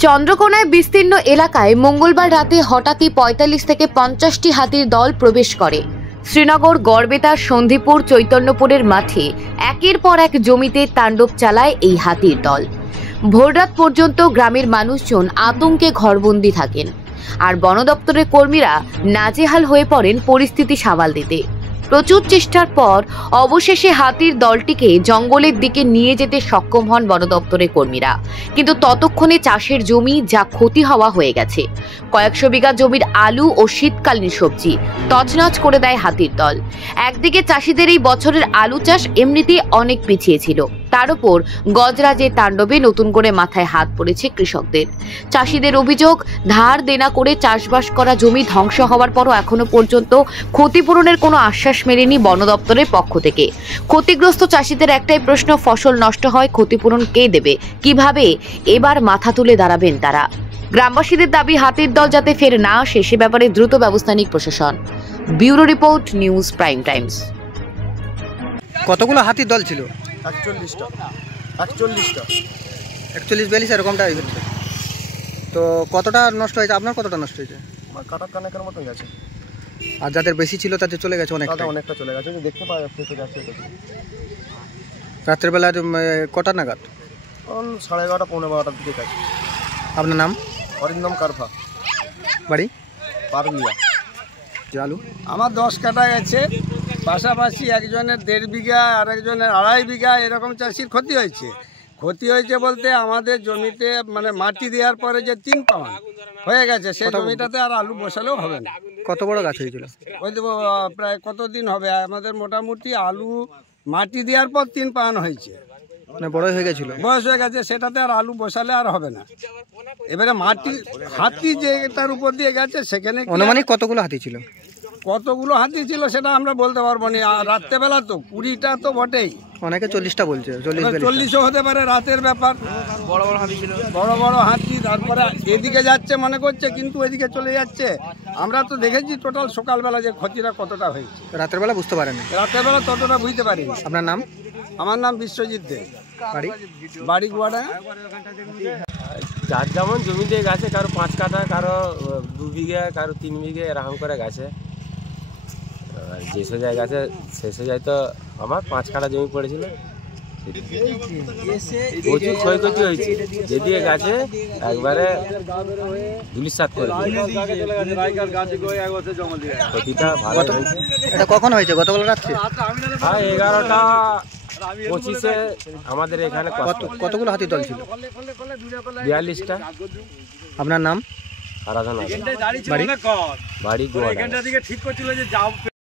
চন্দ্রকোনায় বিস্তীর্ণ এলাকায় মঙ্গলবার রাতে হঠাৎই ৪৫ থেকে ৫০টি হাতির দল প্রবেশ করে। শ্রীনগর গড়বেতার সন্ধিপুর চৈতন্যপুরের মাঠে একের পর এক জমিতে তাণ্ডব চালায় এই হাতির দল। ভোররাত পর্যন্ত গ্রামের মানুষজন আতঙ্কে ঘরবন্দি থাকেন, আর বন দপ্তরের কর্মীরা নাজেহাল হয়ে পড়েন পরিস্থিতি সামাল দিতে। প্রচুর চেষ্টার পর অবশেষে হাতির দলটিকে জঙ্গলের দিকে নিয়ে যেতে সক্ষম হন বন দপ্তরের কর্মীরা, কিন্তু ততক্ষণে চাষের জমি যা ক্ষতি হওয়া হয়ে গেছে। কয়েকশো বিঘা জমির আলু ও শীতকালীন সবজি তছনছ করে দেয় হাতির দল। একদিকে চাষিদের এই বছরের আলু চাষ এমনিতেই অনেক পিছিয়ে ছিল, তার উপর গজরাজের তাণ্ডবে নতুন করে মাথায় হাত পড়েছে কৃষকদের। চাষিদের অভিযোগ, ধার দেনা করে চাষবাস করা জমি ধ্বংস হওয়ার পরও এখনো পর্যন্ত ক্ষতিপূরণের কোনো আশ্বাস মেলেনি বন দপ্তরের পক্ষ থেকে। ক্ষতিগ্রস্ত চাষিদের একটাই প্রশ্ন, ফসল নষ্ট হয় ক্ষতিপূরণ কে দেবে, কিভাবে এবার মাথা তুলে দাঁড়াবেন তারা? গ্রামবাসীদের দাবি, হাতির দল যাতে ফের না আসে সে ব্যাপারে দ্রুত ব্যবস্থা নিক প্রশাসন। Bureau report, news prime Times. কতগুলো হাতির দল ছিল? 41-42 এরকমটা হয়েছে। তো কতটা নষ্ট হয়েছে? আপনার কতটা নষ্ট হয়েছে? কাটা কানেকের মতো গেছে। আর যাদের বেশি ছিল তাদের চলে গেছে অনেকটা চলে গেছে, দেখতে পাওয়া যাচ্ছে। রাত্রের বেলা কটা নাগাদ? 11:30 পৌনে 12টার দিকে গেছে। আপনার নাম? অরিন্দম কারফা, বাড়ি পারুলিয়া। আলু আমার 10 কাটা গেছে, পাশাপাশি একজনের 1.5 বিঘা আর একজনের 2.5 বিঘা এরকম চাষির ক্ষতি হয়েছে। ক্ষতি হয়েছে বলতে আমাদের জমিতে মানে মাটি দেওয়ার পরে যে 3 পাউন্ড হয়ে গেছে, সেই জমিটাতে আর আলু বসালেও হবে না। কত বড় গাছ হয়েছিল? ওই তো প্রায় কতদিন হবে, আমাদের মোটামুটি আলু মাটি দেওয়ার পর 3 পাউন্ড হয়েছে, মানে বড় হয়ে গেছিল, বয়স হয়ে গেছে, সেটাতে আর আলু বসালে আর হবে না। এবারে মাটি হাতি যেটার উপর দিয়ে গেছে সেখানে অনুমানিক কতগুলো হাতি ছিল? কতগুলো হাতি ছিল সেটা আমরা বলতে পারবো না। আর রাত্রেবেলা তো 20টা তো বটেই, অনেকে 40টা বলছে, 40ও হতে পারে। রাতের ব্যাপার, বড় বড় হাতি ছিল, বড় বড় হাতি। তারপরে এদিকে যাচ্ছে মনে করছে, কিন্তু এদিকে চলে যাচ্ছে। আমরা তো দেখেছি টোটাল সকালবেলা যে ক্ষতিটা কতটা হয়েছে। রাতের বেলা বুঝতে পারেন? রাতের বেলা ততটা বুঝতে পারিনি। আপনার নাম? আমার নাম বিশ্বজিৎ দে, বাড়ি গুয়াডা। যার যেমন জমিতে গেছে, কারো 5 কাঠা, কারো 2 বিঘা, কারো 3 বিঘা এরকম করে গেছে। যে সোজায় গেছে সে সোজায় তো আমার 5 কাঠা জমি পড়েছিল, প্রচুর ক্ষয়ক্ষতি হয়েছে। যেদিকে গেছে একবারে ধুলিসাৎ করে ক্ষতিটা ভালো হয়েছে। এটা কখন হয়েছে? গতকাল রাত্রে? হ্যাঁ, 11:25 আমাদের এখানে। কতগুলো হাতির দল ছিল? 42টা। আপনার নাম? আরাধনা। বাড়ি? বাড়ি গোয়াড়া।